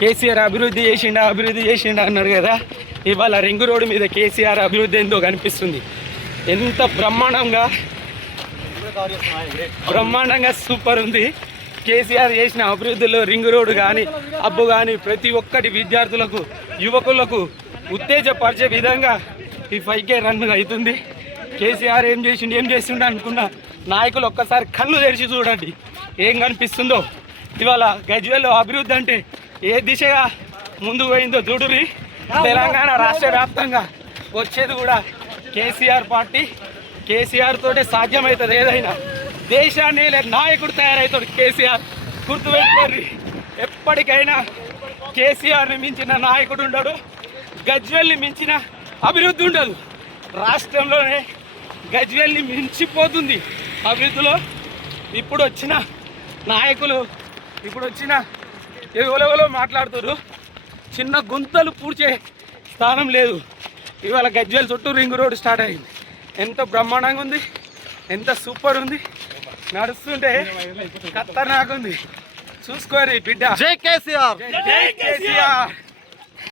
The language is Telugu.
కేసీఆర్ అభివృద్ధి చేసిండా అన్నారు కదా. ఇవాళ రింగ్ రోడ్డు మీద కేసీఆర్ అభివృద్ధి ఏందో కనిపిస్తుంది. ఎంత బ్రహ్మాండంగా సూపర్ ఉంది. కేసీఆర్ చేసిన అభివృద్ధిలో రింగ్ రోడ్డు కానీ అబ్బు కానీ ప్రతి ఒక్కటి విద్యార్థులకు యువకులకు ఉత్తేజపరిచే విధంగా ఈ 5K రన్ అవుతుంది. కేసీఆర్ ఏం చేసిండు అనుకున్న నాయకులు ఒక్కసారి కళ్ళు తెరిచి చూడండి ఏం కనిపిస్తుందో. ఇవాళ గజ్వేల్లో అభివృద్ధి అంటే ఏ దిశగా ముందుకు పోయిందో చూడురి. తెలంగాణ రాష్ట్ర వ్యాప్తంగా వచ్చేది కూడా కేసీఆర్ పార్టీ. కేసీఆర్ తోటే సాధ్యమవుతుంది ఏదైనా. దేశాన్ని నాయకుడు తయారవుతాడు కేసీఆర్. గుర్తుపెట్టుకోర్రి, ఎప్పటికైనా కేసీఆర్ని మించిన నాయకుడు ఉండడు, గజ్వేల్ని మించిన అభివృద్ధి ఉండదు. రాష్ట్రంలోనే గజ్వేల్ని మించిపోతుంది అభివృద్ధిలో. ఇప్పుడు వచ్చిన నాయకులు ఎవరెవరో మాట్లాడుతారు, చిన్న గుంతలు పూడ్చే స్థానం లేదు. ఇవాళ గజ్వేల్ చుట్టూ రింగ్ రోడ్ స్టార్ట్ అయింది. ఎంత బ్రహ్మాండంగా ఉంది, ఎంత సూపర్ ఉంది. నడుస్తుంటే ఖతర్నాక్ ఉంది. చూసుకోరి బిడ్డ. జై కేసీఆర్. జై కేసీఆర్.